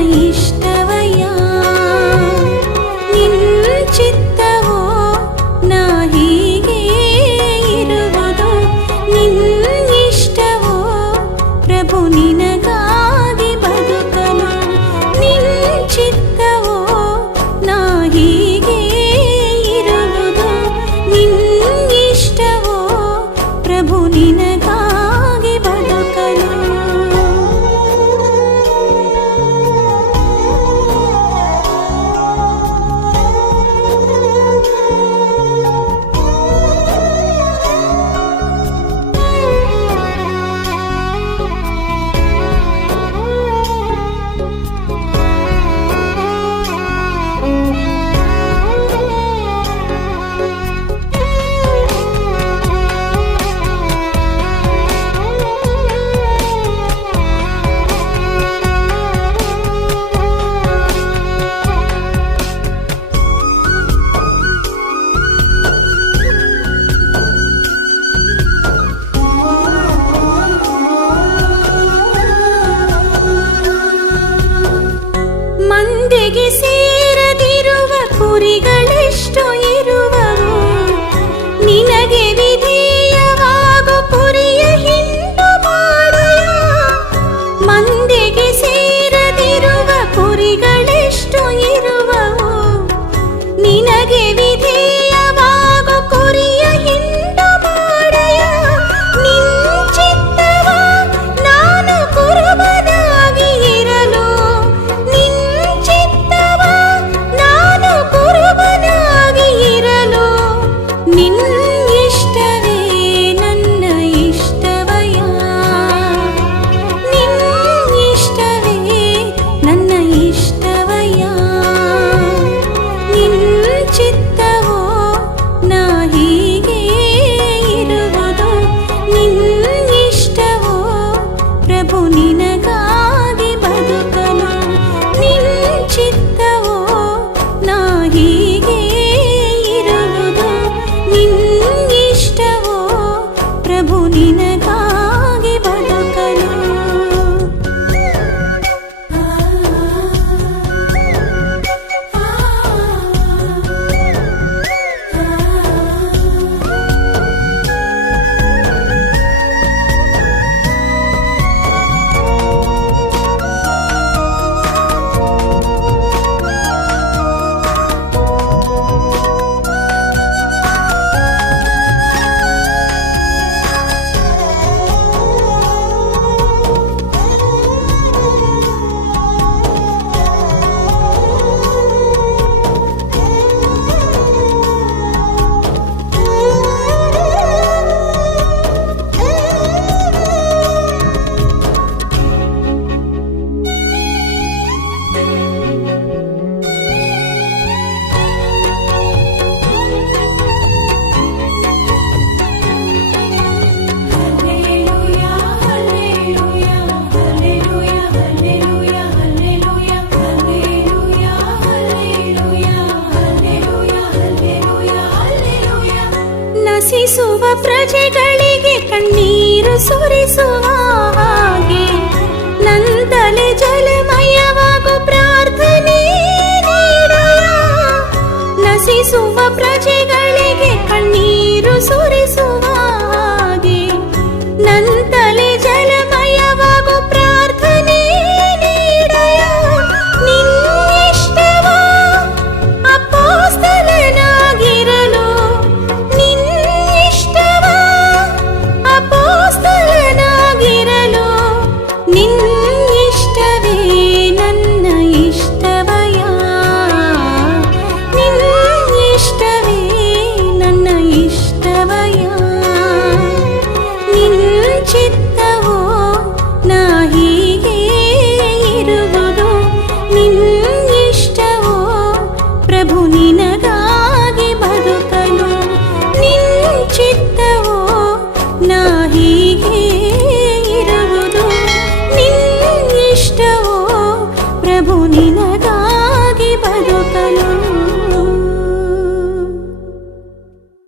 一生 ಪ್ರಜೆಗಳಿಗೆ ಕಣ್ಣೀರು ಸುರಿಸುವ